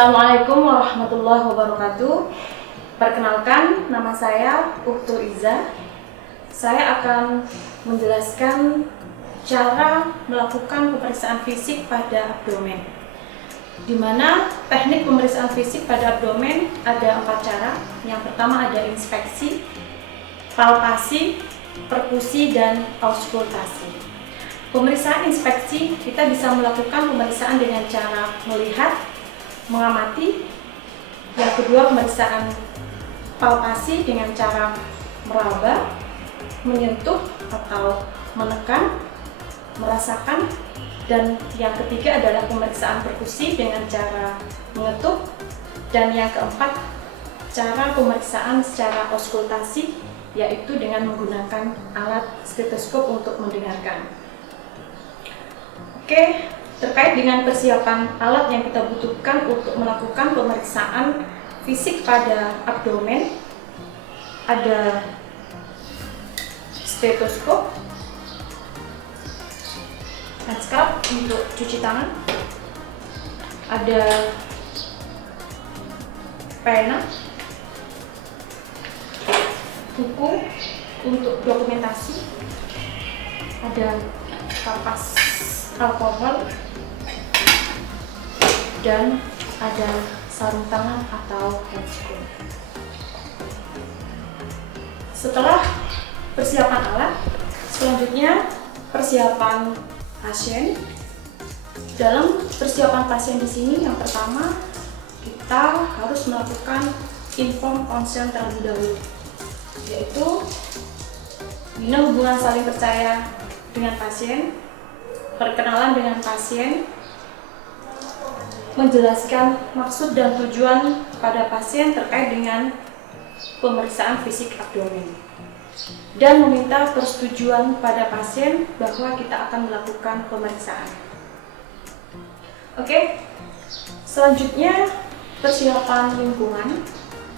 Assalamualaikum warahmatullahi wabarakatuh. Perkenalkan, nama saya Uktu Iza. Saya akan menjelaskan cara melakukan pemeriksaan fisik pada abdomen. Di mana teknik pemeriksaan fisik pada abdomen ada 4 cara. Yang pertama ada inspeksi, palpasi, perkusi, dan auskultasi. Pemeriksaan inspeksi, kita bisa melakukan pemeriksaan dengan cara melihat, mengamati. Yang kedua, pemeriksaan palpasi dengan cara meraba, menyentuh atau menekan, merasakan. Dan yang ketiga adalah pemeriksaan perkusi dengan cara mengetuk. Dan yang keempat, cara pemeriksaan secara auskultasi, yaitu dengan menggunakan alat stetoskop untuk mendengarkan. Oke, terkait dengan persiapan alat yang kita butuhkan untuk melakukan pemeriksaan fisik pada abdomen, ada stetoskop, scrub untuk cuci tangan, ada pena, buku untuk dokumentasi, ada kapas alkohol, dan ada sarung tangan atau handscoon. Setelah persiapan alat, selanjutnya persiapan pasien. Dalam persiapan pasien di sini, yang pertama kita harus melakukan informed consent terlebih dahulu, yaitu bina hubungan saling percaya dengan pasien, perkenalan dengan pasien, menjelaskan maksud dan tujuan pada pasien terkait dengan pemeriksaan fisik abdomen, dan meminta persetujuan pada pasien bahwa kita akan melakukan pemeriksaan. Oke, selanjutnya persiapan lingkungan.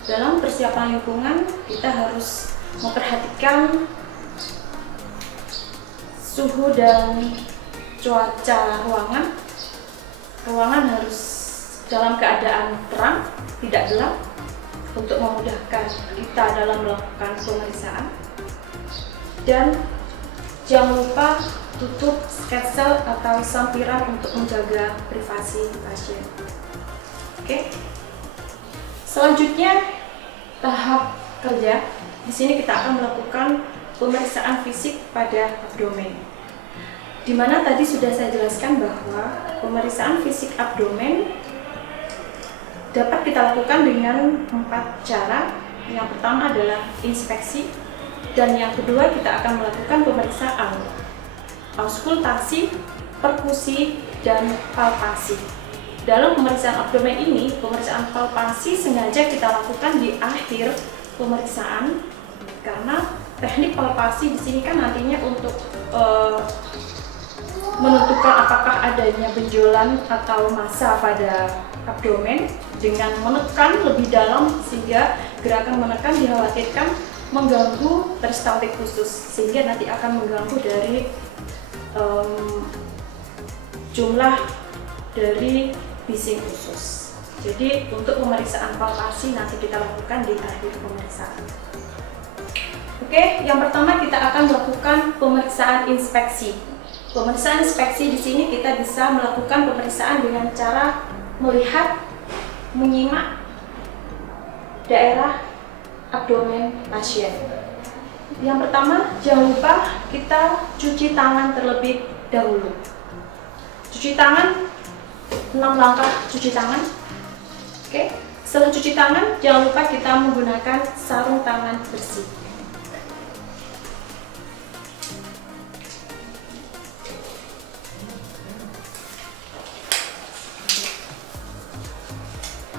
Dalam persiapan lingkungan kita harus memperhatikan suhu dan cuaca ruangan. Ruangan harus dalam keadaan terang, tidak gelap, untuk memudahkan kita dalam melakukan pemeriksaan. Dan jangan lupa tutup sketsel atau sampiran untuk menjaga privasi pasien. Oke. Selanjutnya tahap kerja. Di sini kita akan melakukan pemeriksaan fisik pada abdomen. Di mana tadi sudah saya jelaskan bahwa pemeriksaan fisik abdomen dapat kita lakukan dengan 4 cara. Yang pertama adalah inspeksi, dan yang kedua kita akan melakukan pemeriksaan auskultasi, perkusi, dan palpasi. Dalam pemeriksaan abdomen ini, pemeriksaan palpasi sengaja kita lakukan di akhir pemeriksaan karena teknik palpasi di sini kan nantinya untuk menentukan apakah adanya benjolan atau massa pada abdomen dengan menekan lebih dalam, sehingga gerakan menekan dikhawatirkan mengganggu peristaltik usus, sehingga nanti akan mengganggu dari jumlah dari bising usus. Jadi untuk pemeriksaan palpasi nanti kita lakukan di akhir pemeriksaan. Oke, yang pertama kita akan melakukan pemeriksaan inspeksi. Pemeriksaan inspeksi di sini kita bisa melakukan pemeriksaan dengan cara melihat, menyimak daerah abdomen pasien. Yang pertama, jangan lupa kita cuci tangan terlebih dahulu. Cuci tangan, 6 langkah cuci tangan. Oke. Setelah cuci tangan, jangan lupa kita menggunakan sarung tangan bersih.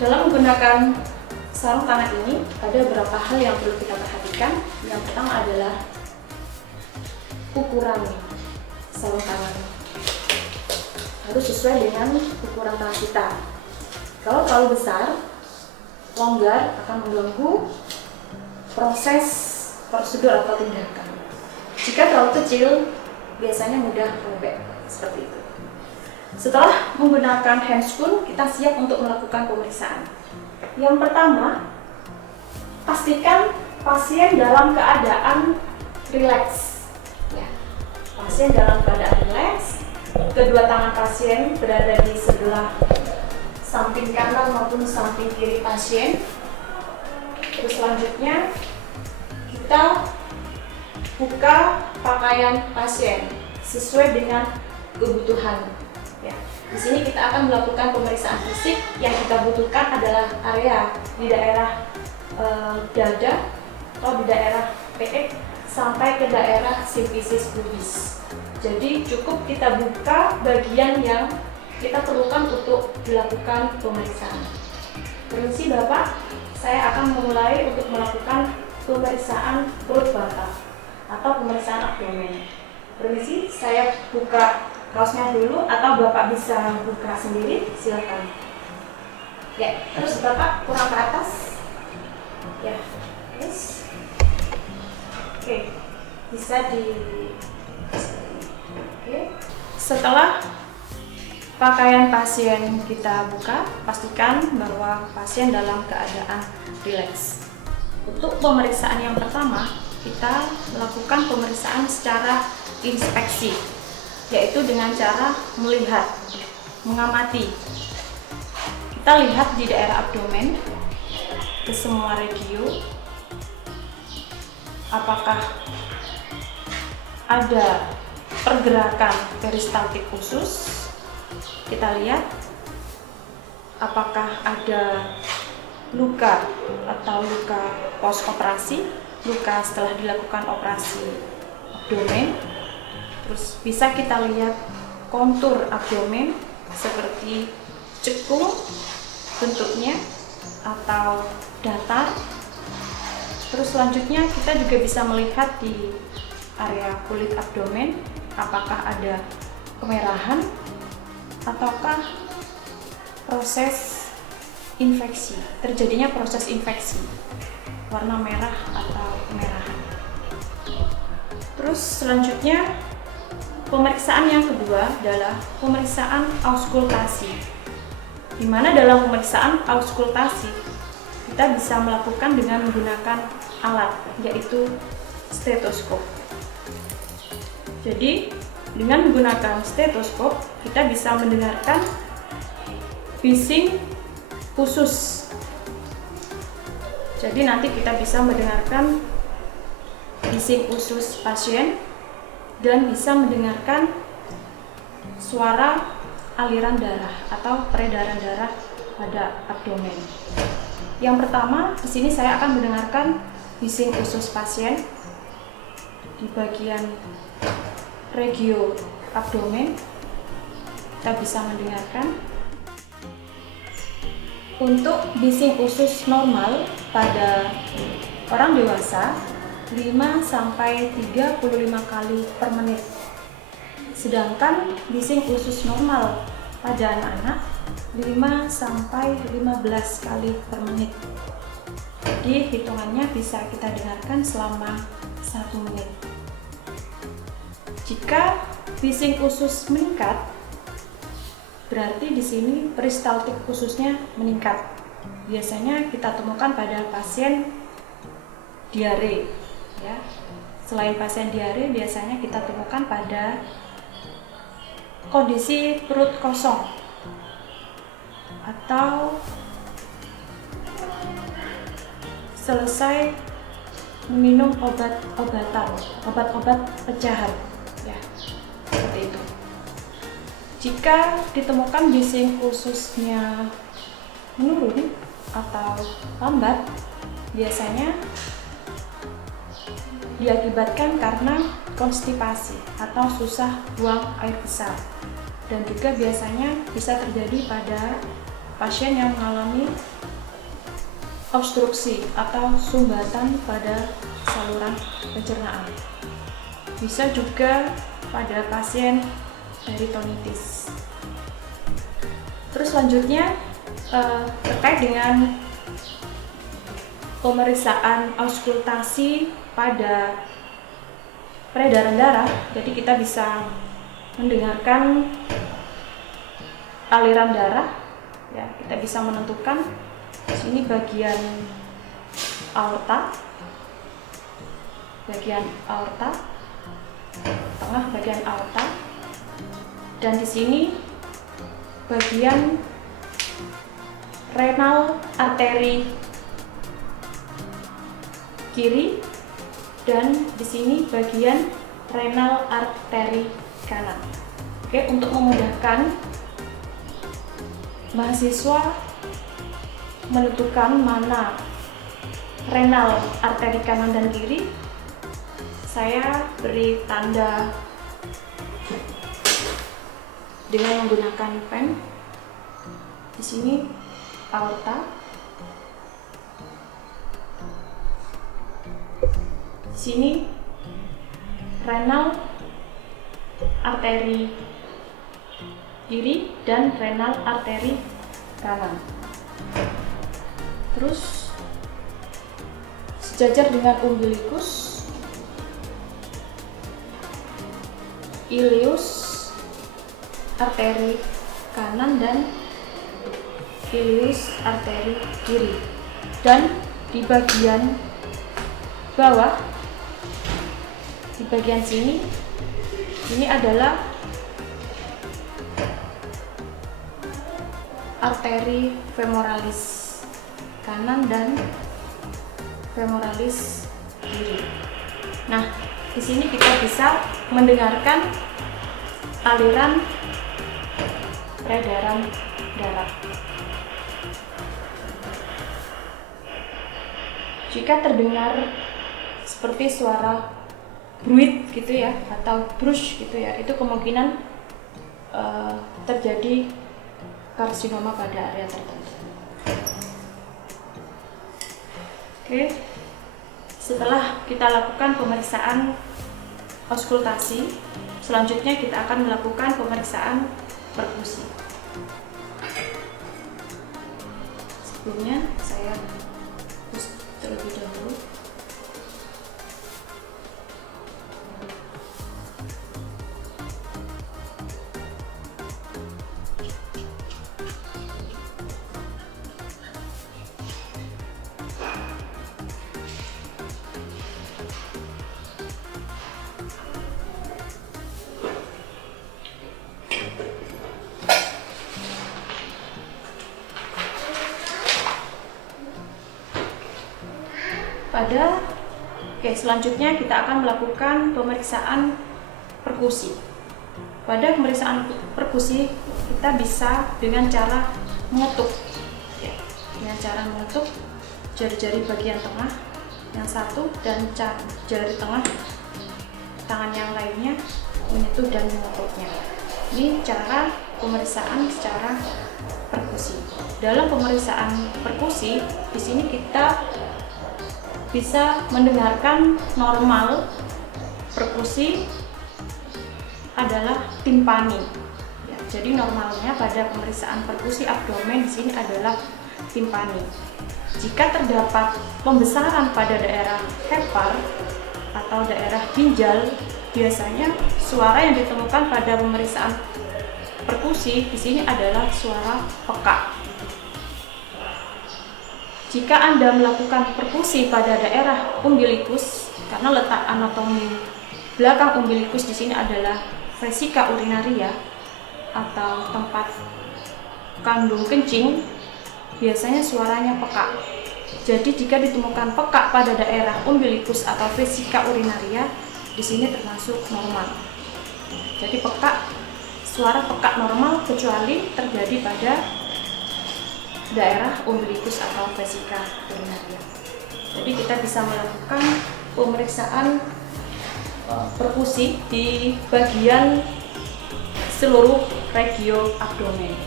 Dalam menggunakan sarung tangan ini, ada beberapa hal yang perlu kita perhatikan. Yang pertama adalah ukuran sarung tangan. Harus sesuai dengan ukuran tangan kita. Kalau terlalu besar, longgar, akan mengganggu proses prosedur atau tindakan. Jika terlalu kecil, biasanya mudah robek, seperti itu. Setelah menggunakan handscoon, kita siap untuk melakukan pemeriksaan. Yang pertama, pastikan pasien dalam keadaan rileks. Ya, pasien dalam keadaan rileks. Kedua tangan pasien berada di sebelah samping kanan maupun samping kiri pasien. Terus selanjutnya kita buka pakaian pasien sesuai dengan kebutuhan. Ya, di sini kita akan melakukan pemeriksaan fisik. Yang kita butuhkan adalah area di daerah dada atau di daerah PX sampai ke daerah simfisis pubis. Jadi cukup kita buka bagian yang kita perlukan untuk dilakukan pemeriksaan. Permisi Bapak, saya akan memulai untuk melakukan pemeriksaan perut Bapak atau pemeriksaan abdomen. Permisi, saya buka kaosnya dulu atau Bapak bisa buka sendiri, silakan. Ya, terus Bapak kurang ke atas. Ya, terus. Oke, bisa di. Oke. Setelah pakaian pasien kita buka, pastikan bahwa pasien dalam keadaan rileks. Untuk pemeriksaan yang pertama, kita melakukan pemeriksaan secara inspeksi, yaitu dengan cara melihat, mengamati. Kita lihat di daerah abdomen, ke semua regio, apakah ada pergerakan peristaltik khusus. Kita lihat apakah ada luka atau luka post operasi, luka setelah dilakukan operasi abdomen. Terus bisa kita lihat kontur abdomen seperti cekung bentuknya atau datar. Terus selanjutnya kita juga bisa melihat di area kulit abdomen apakah ada kemerahan ataukah proses infeksi, terjadinya proses infeksi warna merah atau kemerahan. Terus selanjutnya pemeriksaan yang kedua adalah pemeriksaan auskultasi, di mana dalam pemeriksaan auskultasi kita bisa melakukan dengan menggunakan alat, yaitu stetoskop. Jadi dengan menggunakan stetoskop kita bisa mendengarkan bising usus. Jadi nanti kita bisa mendengarkan bising usus pasien dan bisa mendengarkan suara aliran darah atau peredaran darah pada abdomen. Yang pertama, di sini saya akan mendengarkan bising usus pasien di bagian regio abdomen. Kita bisa mendengarkan. Untuk bising usus normal pada orang dewasa 5 sampai 35 kali per menit. Sedangkan bising usus normal pada anak-anak 5 sampai 15 kali per menit. Jadi hitungannya bisa kita dengarkan selama 1 menit. Jika bising usus meningkat, berarti di sini peristaltik ususnya meningkat. Biasanya kita temukan pada pasien diare. Ya. Selain pasien diare, biasanya kita temukan pada kondisi perut kosong atau selesai meminum obat-obat pecahan, ya, seperti itu. Jika ditemukan bising ususnya menurun atau lambat, biasanya diakibatkan karena konstipasi atau susah buang air besar, dan juga biasanya bisa terjadi pada pasien yang mengalami obstruksi atau sumbatan pada saluran pencernaan. Bisa juga pada pasien peritonitis. Terus selanjutnya terkait dengan pemeriksaan auskultasi pada peredaran darah, jadi kita bisa mendengarkan aliran darah, ya kita bisa menentukan di sini bagian aorta, tengah bagian aorta, dan di sini bagian renal arteri kiri, dan di sini bagian renal arteri kanan. Oke, untuk memudahkan mahasiswa menentukan mana renal arteri kanan dan kiri, saya beri tanda dengan menggunakan pen. Di sini aorta, di sini renal arteri kiri dan renal arteri kanan. Terus sejajar dengan umbilikus, ileus arteri kanan dan ileus arteri kiri. Dan di bagian bawah, di bagian sini, ini adalah arteri femoralis kanan dan femoralis kiri. Nah, di sini kita bisa mendengarkan aliran peredaran darah. Jika terdengar seperti suara bruit gitu ya, atau brush gitu ya, itu kemungkinan terjadi karsinoma pada area tertentu. Oke, setelah kita lakukan pemeriksaan auskultasi, selanjutnya kita akan melakukan pemeriksaan perkusi. Sebelumnya saya hapus terlebih dahulu. Selanjutnya kita akan melakukan pemeriksaan perkusi. Pada pemeriksaan perkusi kita bisa dengan cara mengetuk, ya, dengan cara mengetuk jari-jari bagian tengah yang satu dan jari tengah tangan yang lainnya, menyentuh dan mengetuknya. Ini cara pemeriksaan secara perkusi. Dalam pemeriksaan perkusi, di sini kita bisa mendengarkan normal perkusi adalah timpani. Ya, jadi normalnya pada pemeriksaan perkusi abdomen di sini adalah timpani. Jika terdapat pembesaran pada daerah hepar atau daerah ginjal, biasanya suara yang ditemukan pada pemeriksaan perkusi di sini adalah suara pekak. Jika Anda melakukan perkusi pada daerah umbilikus, karena letak anatomi belakang umbilikus di sini adalah vesika urinaria atau tempat kandung kencing, biasanya suaranya pekak. Jadi jika ditemukan pekak pada daerah umbilikus atau vesika urinaria, di sini termasuk normal. Jadi suara pekak normal kecuali terjadi pada daerah umbilikus atau vesika urinaria. Jadi kita bisa melakukan pemeriksaan perkusi di bagian seluruh regio abdomen.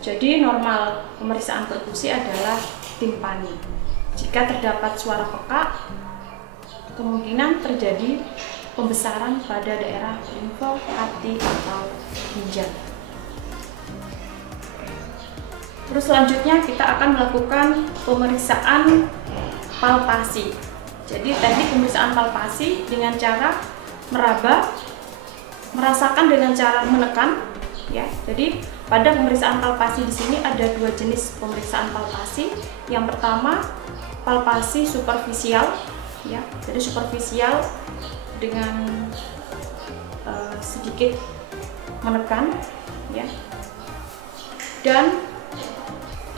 Jadi normal pemeriksaan perkusi adalah timpani. Jika terdapat suara pekak, kemungkinan terjadi pembesaran pada daerah limfa, hati, atau ginjal. Terus selanjutnya kita akan melakukan pemeriksaan palpasi. Jadi teknik pemeriksaan palpasi dengan cara meraba, merasakan dengan cara menekan, ya. Jadi pada pemeriksaan palpasi di sini ada dua jenis pemeriksaan palpasi. Yang pertama palpasi superficial, ya. Jadi superficial dengan sedikit menekan, ya. Dan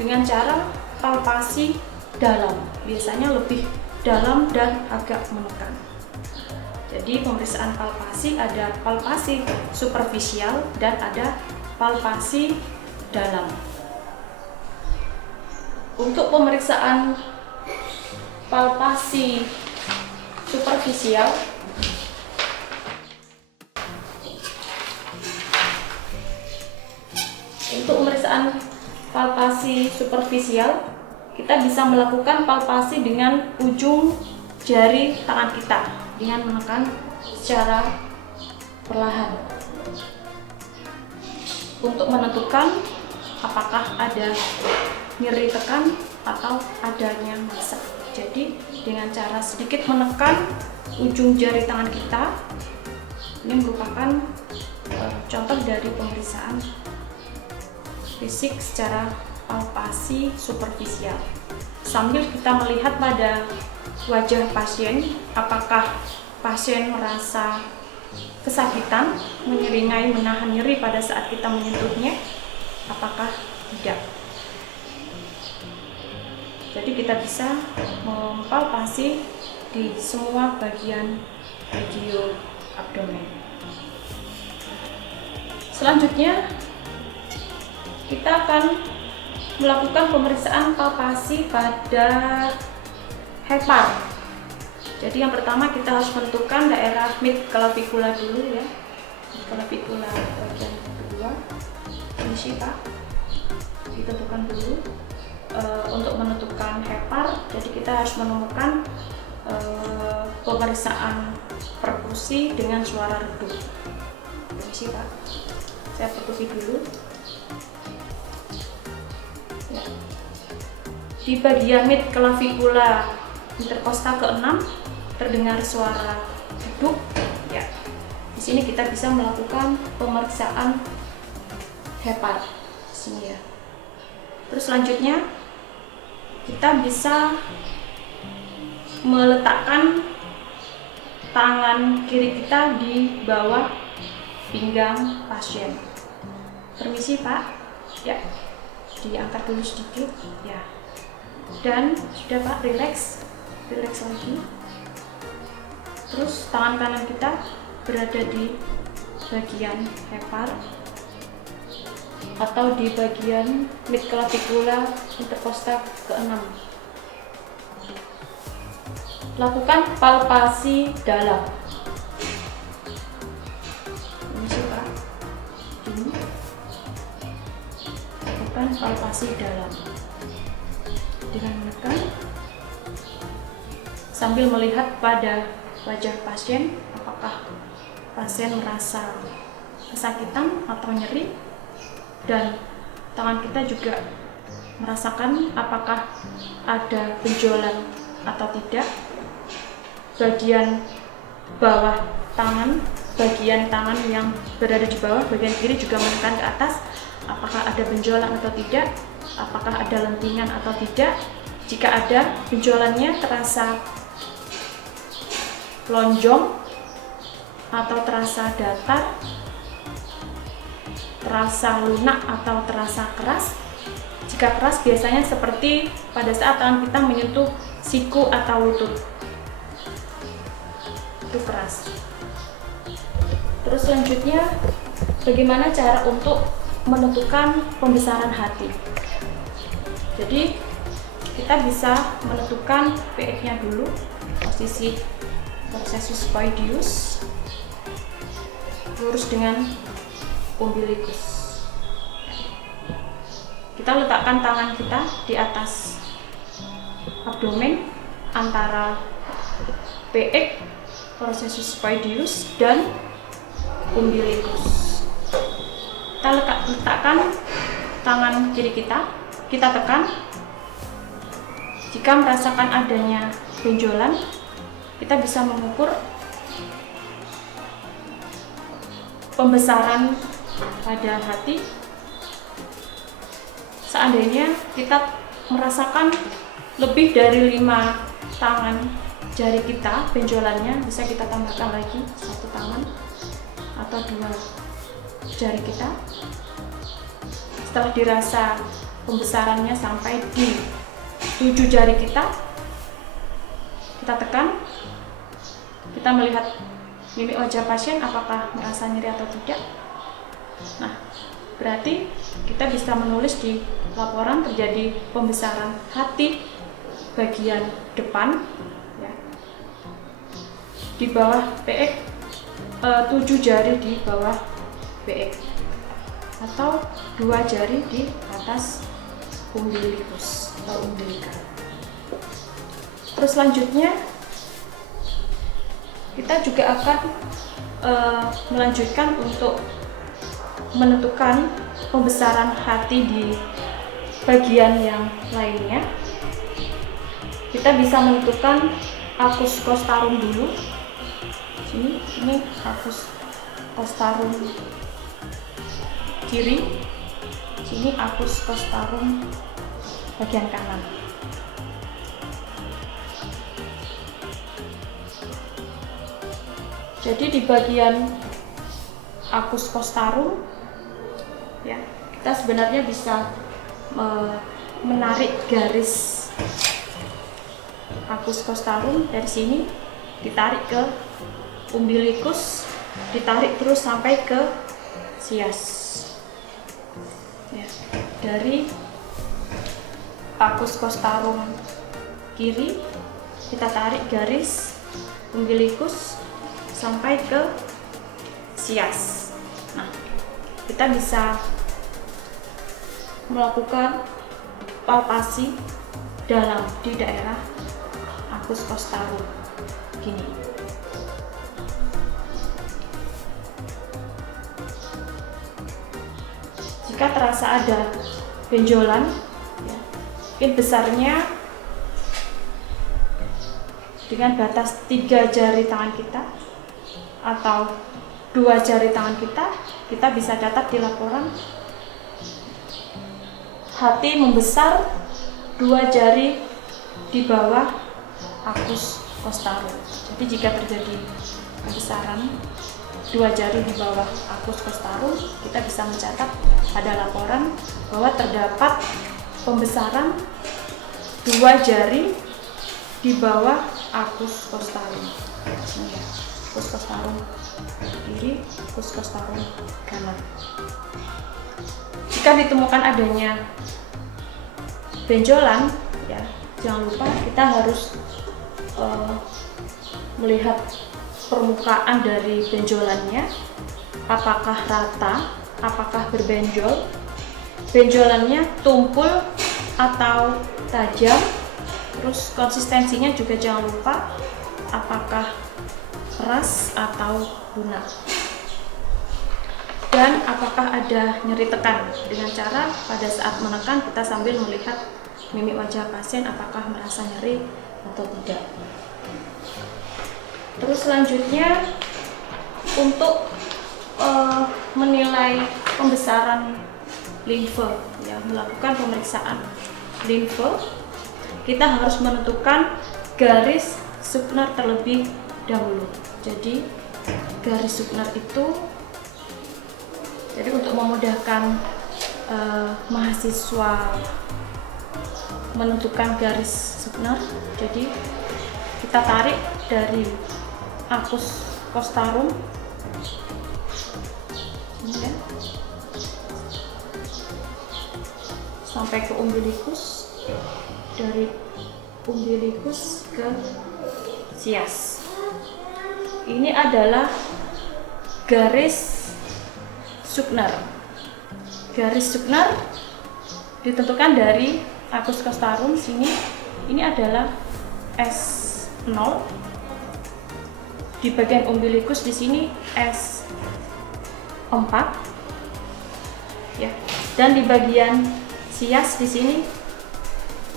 dengan cara palpasi dalam, biasanya lebih dalam dan agak menekan. Jadi pemeriksaan palpasi ada palpasi superficial dan ada palpasi dalam. Untuk pemeriksaan palpasi superficial, kita bisa melakukan palpasi dengan ujung jari tangan kita dengan menekan secara perlahan untuk menentukan apakah ada nyeri tekan atau adanya massa. Jadi dengan cara sedikit menekan ujung jari tangan kita, ini merupakan contoh dari pemeriksaan fisik secara palpasi superficial. Sambil kita melihat pada wajah pasien, apakah pasien merasa kesakitan, menyeringai, menahan nyeri pada saat kita menyentuhnya, apakah tidak. Jadi kita bisa mempalpasi di semua bagian regio abdomen. Selanjutnya kita akan melakukan pemeriksaan palpasi pada hepar. Jadi yang pertama kita harus menentukan daerah mid clavicula dulu, ya. Clavicula bagian kedua. Ini sih Pak, ditentukan dulu. Untuk menentukan hepar, jadi kita harus menemukan pemeriksaan perkusi dengan suara redup. Ini sih Pak, saya perkusi dulu. Ya. Di bagian mid clavicula intercostal ke-6 terdengar suara redup, ya. Di sini kita bisa melakukan pemeriksaan hepar di sini, ya. Terus selanjutnya kita bisa meletakkan tangan kiri kita di bawah pinggang pasien. Permisi Pak, ya. Diangkat dulu sedikit, ya. Dan sudah Pak, relax lagi. Terus tangan kanan kita berada di bagian hepar atau di bagian mid clavicula intercostal ke-6. Lakukan palpasi dalam. Ini sih Pak, ini. Lakukan palpasi dalam dengan menekan sambil melihat pada wajah pasien, apakah pasien merasa kesakitan atau nyeri, dan tangan kita juga merasakan apakah ada benjolan atau tidak. Bagian bawah tangan, bagian tangan yang berada di bawah, bagian kiri juga menekan ke atas, apakah ada benjolan atau tidak, apakah ada lentingan atau tidak. Jika ada benjolannya terasa lonjong atau terasa datar, terasa lunak atau terasa keras. Jika keras biasanya seperti pada saat tangan kita menyentuh siku atau lutut, itu keras. Terus selanjutnya bagaimana cara untuk menentukan pembesaran hati. Jadi kita bisa menentukan PX-nya dulu, posisi processus voidius lurus dengan umbilicus. Kita letakkan tangan kita di atas abdomen antara PX, processus voidius, dan umbilicus. Kita letakkan tangan kiri kita kita tekan. Jika merasakan adanya benjolan, kita bisa mengukur pembesaran pada hati. Seandainya kita merasakan lebih dari 5 tangan jari kita benjolannya, bisa kita tambahkan lagi 1 tangan atau 2 jari kita. Setelah dirasa pembesarannya sampai di 7 jari kita tekan. Kita melihat mimik wajah pasien apakah merasa nyeri atau tidak. Nah, berarti kita bisa menulis di laporan terjadi pembesaran hati bagian depan, ya, di bawah PX, 7 jari di bawah PX, atau 2 jari di atas umbilikus atau umbilical. Terus selanjutnya kita juga akan melanjutkan untuk menentukan pembesaran hati di bagian yang lainnya. Kita bisa menentukan arcus costarum dulu. Ini arcus costarum kiri, sini arcus costarum bagian kanan. Jadi di bagian arcus costarum, ya, kita sebenarnya bisa menarik garis arcus costarum dari sini, ditarik ke umbilikus, ditarik terus sampai ke sias. Ya, dari arcus costarum kiri kita tarik garis umbilikus sampai ke sias. Nah, kita bisa melakukan palpasi dalam di daerah arcus costarum gini. Jika terasa ada benjolan, ya, mungkin besarnya dengan batas 3 jari tangan kita atau 2 jari tangan kita bisa catat di laporan hati membesar 2 jari di bawah arcus costarum. Jadi jika terjadi pembesaran 2 jari di bawah arcus costarum, kita bisa mencatat pada laporan bahwa terdapat pembesaran 2 jari di bawah arcus costarum. Arcus costarum kiri, arcus costarum kanan. Jika ditemukan adanya benjolan, ya, jangan lupa kita harus melihat permukaan dari benjolannya, apakah rata, apakah berbenjol, benjolannya tumpul atau tajam, terus konsistensinya juga jangan lupa apakah keras atau lunak, dan apakah ada nyeri tekan. Dengan cara pada saat menekan kita sambil melihat mimik wajah pasien apakah merasa nyeri atau tidak. Terus selanjutnya untuk menilai pembesaran limfe, ya, melakukan pemeriksaan limfe, kita harus menentukan garis Suppner terlebih dahulu. Jadi garis Suppner itu, jadi untuk memudahkan mahasiswa menentukan garis Suppner, jadi kita tarik dari arcus costarum, ya, sampai ke umbilikus, dari umbilikus ke sias. Ini adalah garis Suppner. Garis Suppner ditentukan dari arcus costarum sini. Ini adalah S0. Di bagian umbilikus di sini S4, ya, dan di bagian Sias di sini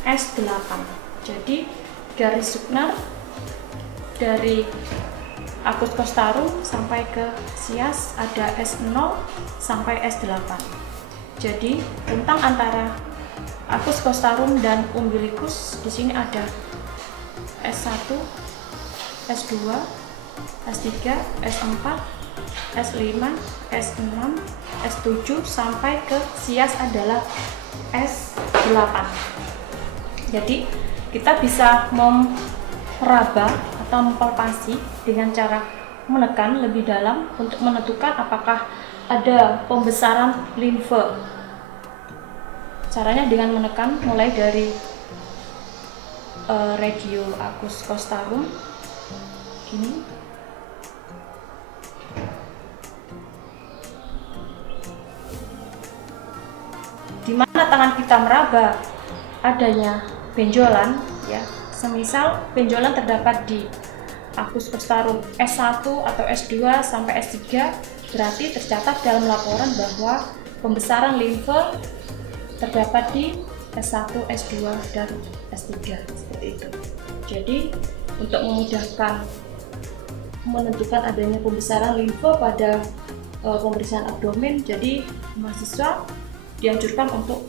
S8. Jadi garis Zuckner dari acus costarum sampai ke sias ada S0 sampai S8. Jadi rentang antara acus costarum dan umbilicus di sini ada S1, S2, S3, S4, S5, S6, S7 sampai ke sias adalah S8. Jadi kita bisa meraba atau mempalpasi dengan cara menekan lebih dalam untuk menentukan apakah ada pembesaran limfe. Caranya dengan menekan mulai dari radio acus costarum gini, di mana tangan kita meraba adanya benjolan, ya, semisal benjolan terdapat di acus costarum S1 atau S2 sampai S3, berarti tercatat dalam laporan bahwa pembesaran limfe terdapat di S1, S2, dan S3, seperti itu. Jadi untuk memudahkan menentukan adanya pembesaran limfe pada pemeriksaan abdomen, jadi mahasiswa dianjurkan untuk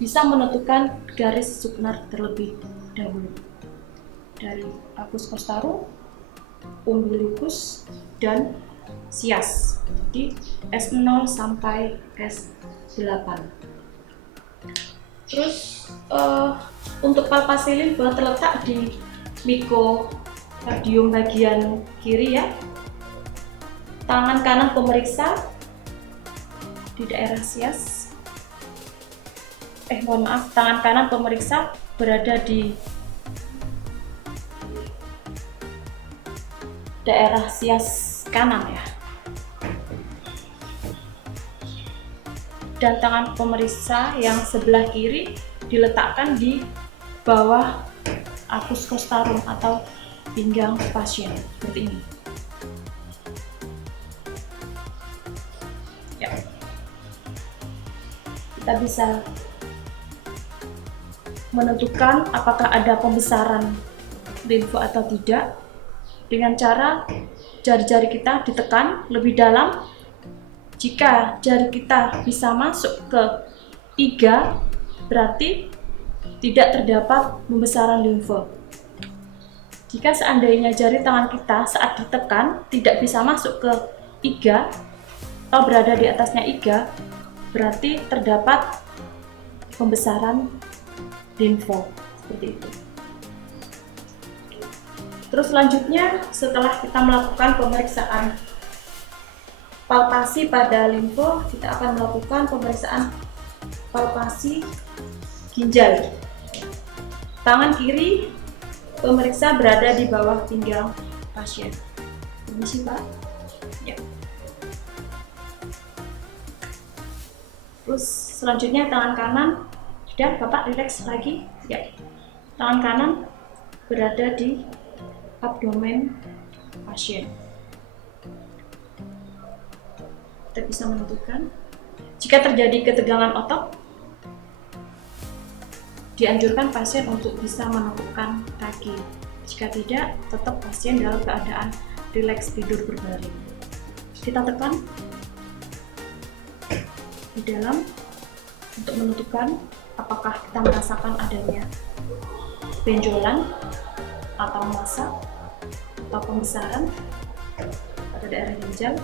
bisa menentukan garis Zuckner terlebih dahulu dari acus costarum, umbilicus, dan sias di S0 sampai S8. Terus untuk palpasi limfe terletak di myocardium bagian kiri, ya. Tangan kanan pemeriksa di daerah sias. Tangan kanan pemeriksa berada di daerah sias kanan, ya. Dan tangan pemeriksa yang sebelah kiri diletakkan di bawah acus costarum atau pinggang pasien, seperti ini. Ya. Kita bisa menentukan apakah ada pembesaran limfe atau tidak dengan cara jari-jari kita ditekan lebih dalam. Jika jari kita bisa masuk ke 3, berarti tidak terdapat pembesaran limfe. Jika seandainya jari tangan kita saat ditekan tidak bisa masuk ke 3 atau berada di atasnya 3, berarti terdapat pembesaran limfe, seperti itu. Terus selanjutnya, setelah kita melakukan pemeriksaan palpasi pada limfe, kita akan melakukan pemeriksaan palpasi ginjal. Tangan kiri pemeriksa berada di bawah pinggang pasien. Permisi, Pak. Ya. Terus selanjutnya tangan kanan, sudah Bapak rileks lagi, ya. Tangan kanan berada di abdomen pasien. Kita bisa menentukan jika terjadi ketegangan otot, dianjurkan pasien untuk bisa menekukkan kaki. Jika tidak, tetap pasien dalam keadaan rileks tidur berbaring. Kita tekan di dalam untuk menentukan apakah kita merasakan adanya benjolan atau massa atau pembesaran pada daerah ginjal.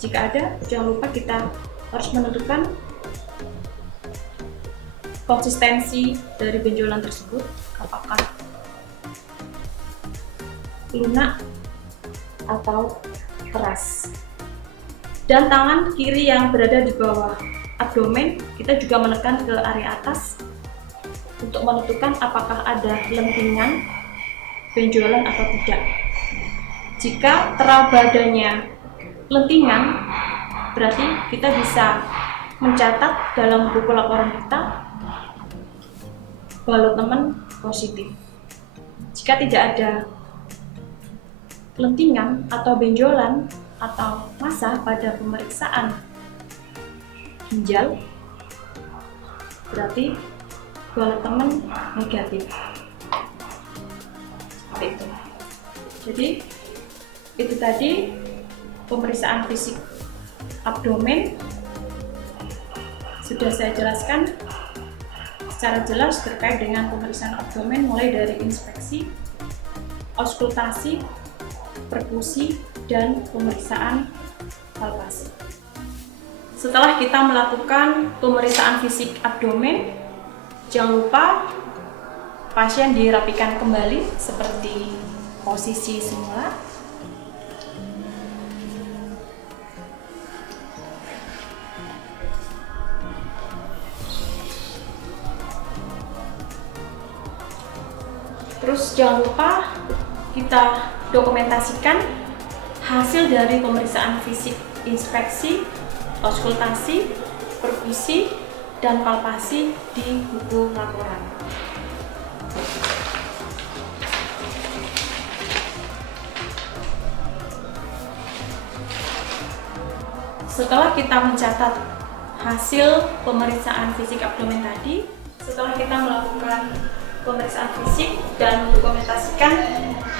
Jika ada, jangan lupa kita harus menentukan konsistensi dari benjolan tersebut, apakah lunak atau keras. Dan tangan kiri yang berada di bawah abdomen, kita juga menekan ke area atas untuk menentukan apakah ada lentingan benjolan atau tidak. Jika teraba adanya lentingan, berarti kita bisa mencatat dalam buku laporan kita balut teman positif. Jika tidak ada lentingan atau benjolan atau massa pada pemeriksaan ginjal, berarti gula teman negatif. Seperti itu. Jadi itu tadi pemeriksaan fisik abdomen sudah saya jelaskan secara jelas terkait dengan pemeriksaan abdomen, mulai dari inspeksi, auskultasi, perkusi, dan pemeriksaan palpasi. Setelah kita melakukan pemeriksaan fisik abdomen, jangan lupa pasien dirapikan kembali seperti posisi semula. Terus jangan lupa kita dokumentasikan hasil dari pemeriksaan fisik, inspeksi, auskultasi, perkusi, dan palpasi di buku laporan. Setelah kita mencatat hasil pemeriksaan fisik abdomen tadi, setelah kita melakukan pemeriksaan fisik dan mendokumentasikan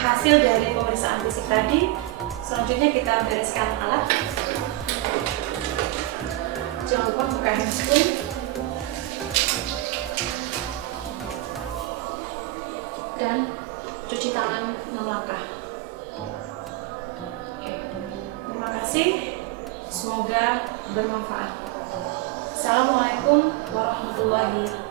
hasil dari pemeriksaan fisik tadi, selanjutnya kita bereskan alat. Jangan lupa buka handscoon dan cuci tangan 6 langkah. Oke. Terima kasih, semoga bermanfaat. Assalamualaikum warahmatullahi wabarakatuh.